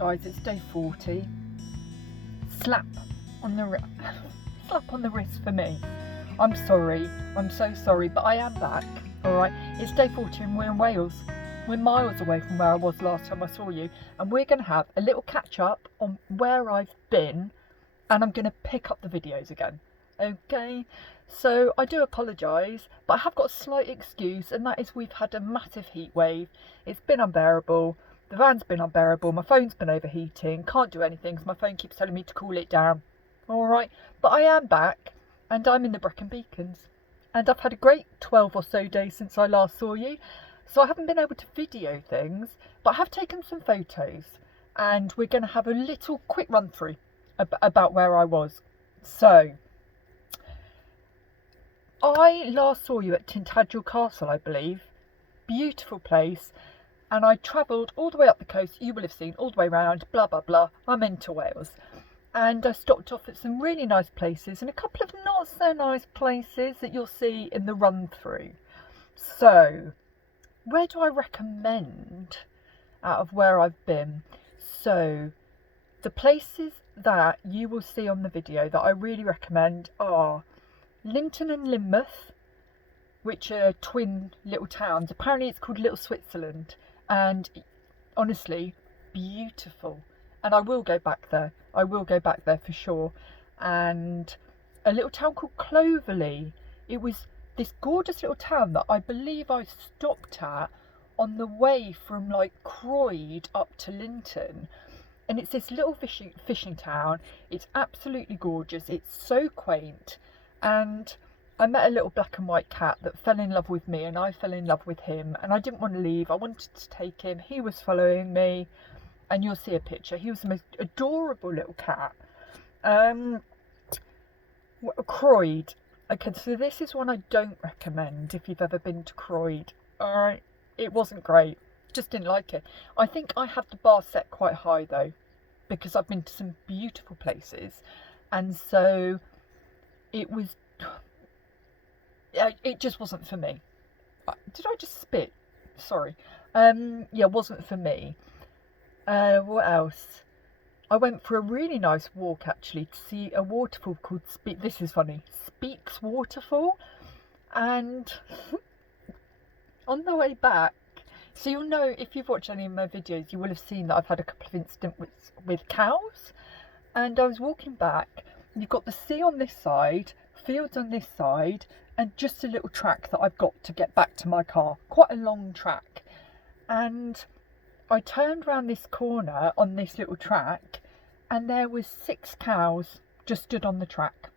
guys, it's day 40. Slap on the slap on the wrist for me. I'm sorry, I'm so sorry, but I am back. Alright, it's day 40 and we're in Wales. We're miles away from where I was last time I saw you, and we're going to have a little catch up on where I've been, and I'm going to pick up the videos again. Okay, so I do apologise, but I have got a slight excuse, and that is we've had a massive heat wave. It's been unbearable. The van's been unbearable. My phone's been overheating. Can't do anything because my phone keeps telling me to cool it down. Alright, but I am back, and I'm in the Brecon Beacons. And I've had a great 12 or so days since I last saw you. So I haven't been able to video things, but I have taken some photos. And we're going to have a little quick run through about where I was. So, I last saw you at Tintagel Castle, I believe. Beautiful place. And I travelled all the way up the coast, you will have seen, all the way around, blah, blah, blah. I'm into Wales. And I stopped off at some really nice places and a couple of not so nice places that you'll see in the run through. So, where do I recommend out of where I've been? So, the places that you will see on the video that I really recommend are Linton and Lynmouth, which are twin little towns. Apparently it's called Little Switzerland, and honestly, beautiful. And I will go back there. I will go back there for sure. And a little town called Cloverley. It was this gorgeous little town that I believe I stopped at on the way from like Croyd up to Linton. And it's this little fishing town. It's absolutely gorgeous. It's so quaint. And I met a little black and white cat that fell in love with me, and I fell in love with him. And I didn't want to leave. I wanted to take him. He was following me. And you'll see a picture. He was the most adorable little cat. Croyd. Okay, so this is one I don't recommend if you've ever been to Croyd. Alright, it wasn't great. Just didn't like it. I think I had the bar set quite high though, because I've been to some beautiful places. And so it was... it just wasn't for me. Did I just spit? Sorry. Yeah, it wasn't for me. What else? I went for a really nice walk actually to see a waterfall called this is funny, Speaks Waterfall. And on the way back, so you'll know if you've watched any of my videos, you will have seen that I've had a couple of incidents with cows. And I was walking back, and you've got the sea on this side, fields on this side, and just a little track that I've got to get back to my car. Quite a long track. And I turned round this corner on this little track, and there was 6 cows just stood on the track.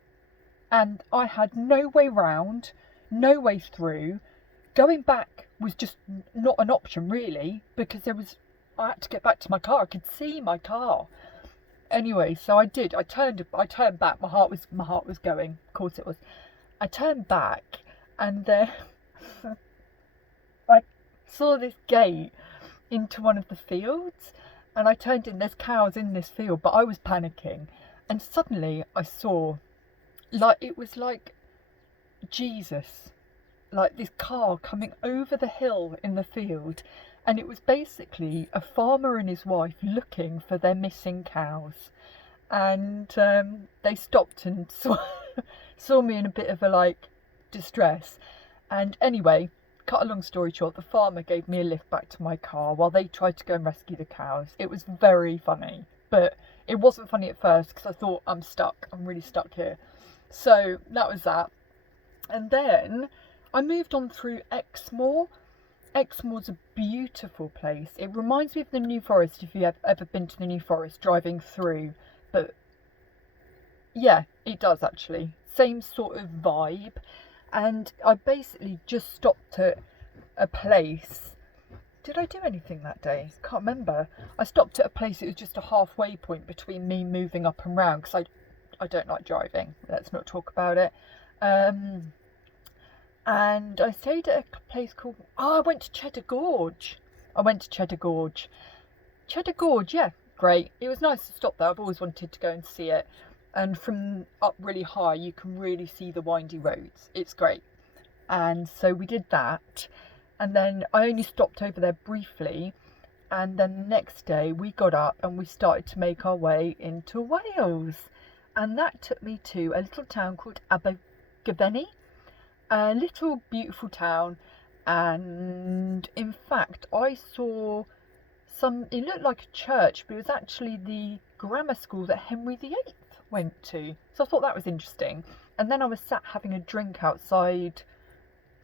And I had no way round, no way through. Going back was just not an option really, because I had to get back to my car. I could see my car. Anyway, so I did. I turned back. My heart was going. Of course it was. I turned back, and I saw this gate into one of the fields, and I turned in. There's cows in this field, but I was panicking, and suddenly I saw, like, it was like Jesus, like this car coming over the hill in the field, and it was basically a farmer and his wife looking for their missing cows. And they stopped and saw me in a bit of a like distress. And anyway, cut a long story short, the farmer gave me a lift back to my car while they tried to go and rescue the cows. It was very funny, but it wasn't funny at first because I thought, I'm stuck. I'm really stuck here. So that was that. And then I moved on through Exmoor. Exmoor's a beautiful place. It reminds me of the New Forest, if you have ever been to the New Forest, driving through. But yeah, it does actually. Same sort of vibe. And I basically just stopped at a place. Did I do anything that day? Can't remember. I stopped at a place. It was just a halfway point between me moving up and round, because I don't like driving. Let's not talk about it. And I stayed at a place called... I went to Cheddar Gorge. Cheddar Gorge, yeah, great. It was nice to stop there. I've always wanted to go and see it. And from up really high, you can really see the windy roads. It's great. And so we did that. And then I only stopped over there briefly. And then the next day we got up and we started to make our way into Wales. And that took me to a little town called Abergavenny, a little beautiful town. And in fact, I saw it looked like a church, but it was actually the grammar school that Henry VIII went to. So I thought that was interesting. And then I was sat having a drink outside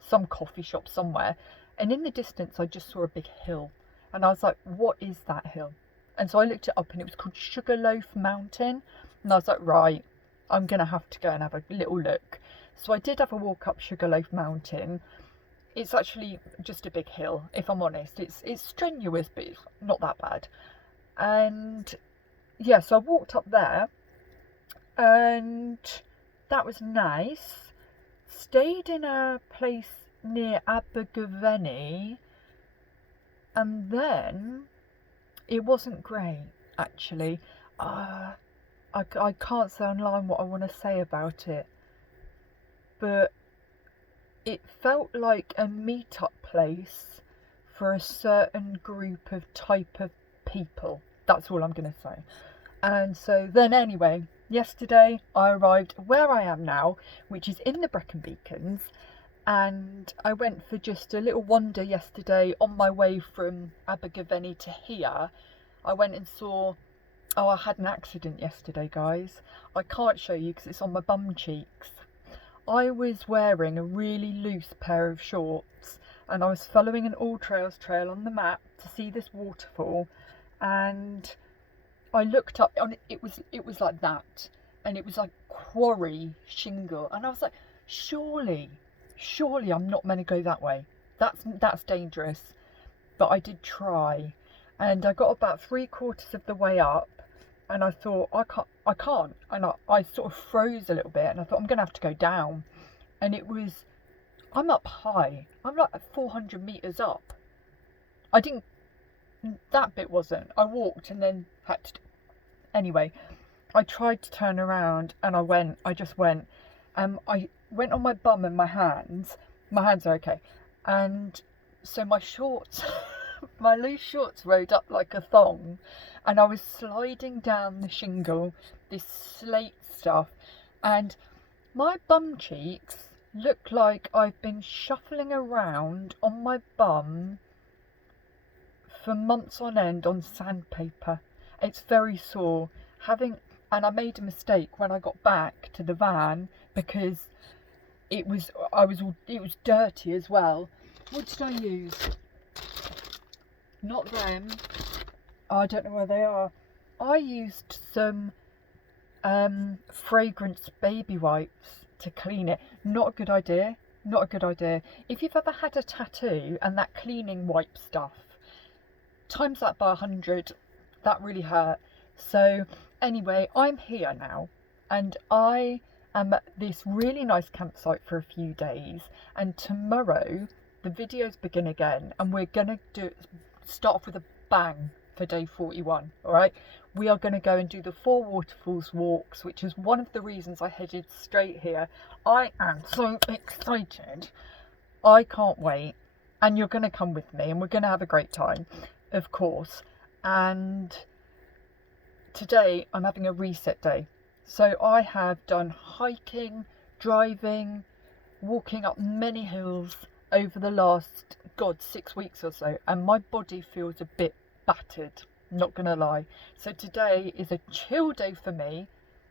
some coffee shop somewhere, and in the distance I just saw a big hill, and I was like, what is that hill? And so I looked it up, and it was called Sugarloaf Mountain, and I was like, right, I'm gonna have to go and have a little look. So I did have a walk up Sugarloaf Mountain. It's actually just a big hill, if I'm honest. It's strenuous, but it's not that bad. And yeah, so I walked up there, and that was nice. Stayed in a place near Abergavenny, and then it wasn't great, actually. I can't say online what I want to say about it, but it felt like a meet-up place for a certain group of type of people. That's all I'm going to say. And so then anyway, yesterday I arrived where I am now, which is in the Brecon Beacons, and I went for just a little wander yesterday on my way from Abergavenny to here. I went and saw, I had an accident yesterday, guys. I can't show you because it's on my bum cheeks. I was wearing a really loose pair of shorts, and I was following an all trails trail on the map to see this waterfall, and I looked up on it was like that, and it was like quarry shingle, and I was like, surely I'm not meant to go that way. That's dangerous. But I did try, and I got about 3/4 of the way up, and I thought, I can't, and I sort of froze a little bit, and I thought, I'm gonna have to go down. And I'm up high, I'm like 400 meters up. That bit wasn't, I walked and then had to, anyway, I tried to turn around, and I just went, I went on my bum and my hands are okay, and so my shorts my loose shorts rode up like a thong, and I was sliding down the shingle, this slate stuff, and my bum cheeks look like I've been shuffling around on my bum for months on end on sandpaper. It's very sore. And I made a mistake when I got back to the van, because it was dirty as well. What did I use? Not them. I don't know where they are. I used some fragrance baby wipes to clean it. Not a good idea. Not a good idea. If you've ever had a tattoo and that cleaning wipe stuff, times that by 100, that really hurt. So anyway, I'm here now, and I am at this really nice campsite for a few days, and tomorrow the videos begin again, and we're gonna start off with a bang for day 41. All right, we are going to go and do the 4 waterfalls walks, which is one of the reasons I headed straight here. I am so excited. I can't wait, and you're going to come with me, and we're going to have a great time, of course. And today I'm having a reset day, so I have done hiking, driving, walking up many hills over the last 6 weeks or so, and my body feels a bit battered, not gonna lie. So today is a chill day for me,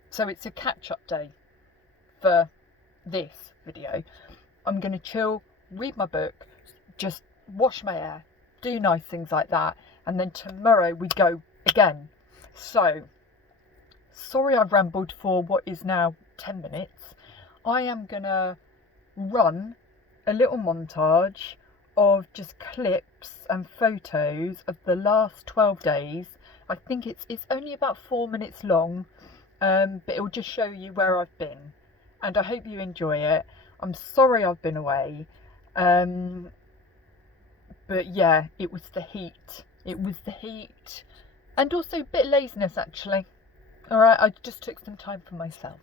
so it's a catch-up day for this video. I'm gonna chill, read my book, just wash my hair, do nice things like that, and then tomorrow we go again. So sorry I've rambled for what is now 10 minutes. I am gonna run a little montage of just clips and photos of the last 12 days. I think it's only about 4 minutes long, but it will just show you where I've been, and I hope you enjoy it. I'm sorry I've been away, but yeah, it was the heat, and also a bit of laziness, actually. Alright, I just took some time for myself,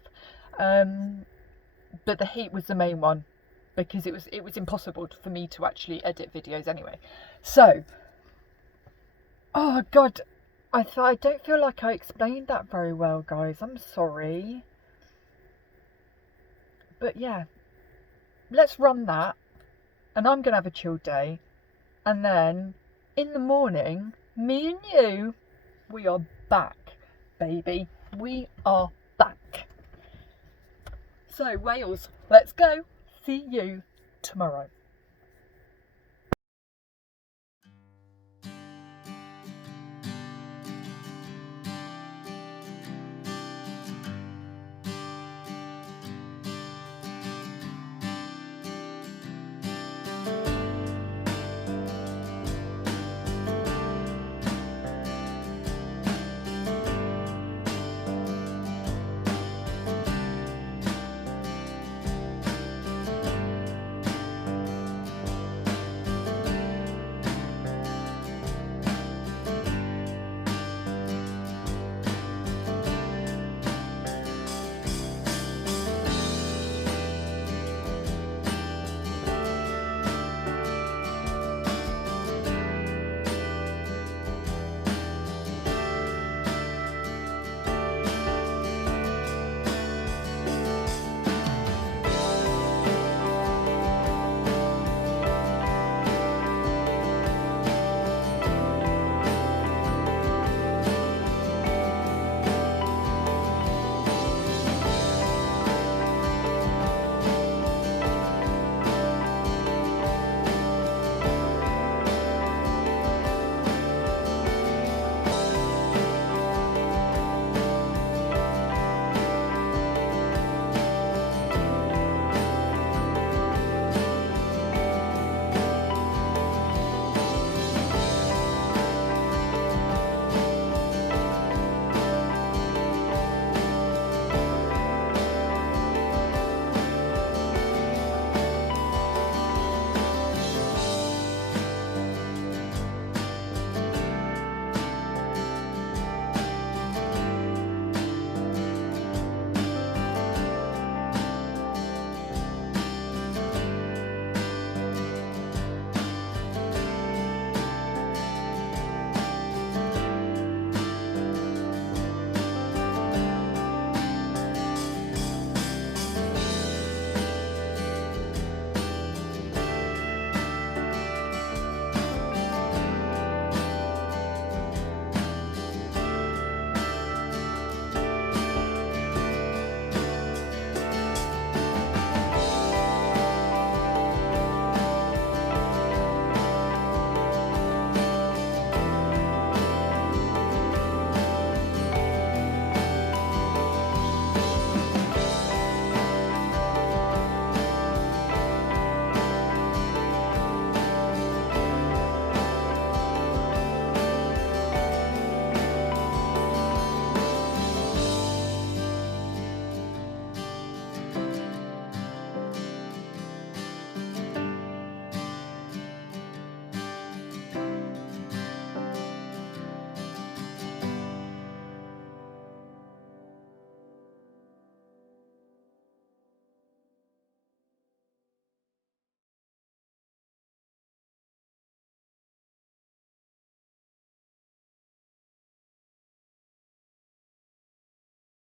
but the heat was the main one, because it was impossible for me to actually edit videos anyway. So Oh God, I don't feel like I explained that very well, guys. I'm sorry. But yeah, let's run that, and I'm gonna have a chill day, and then in the morning, me and you, we are back, baby. We are back. So Wales, let's go. See you tomorrow.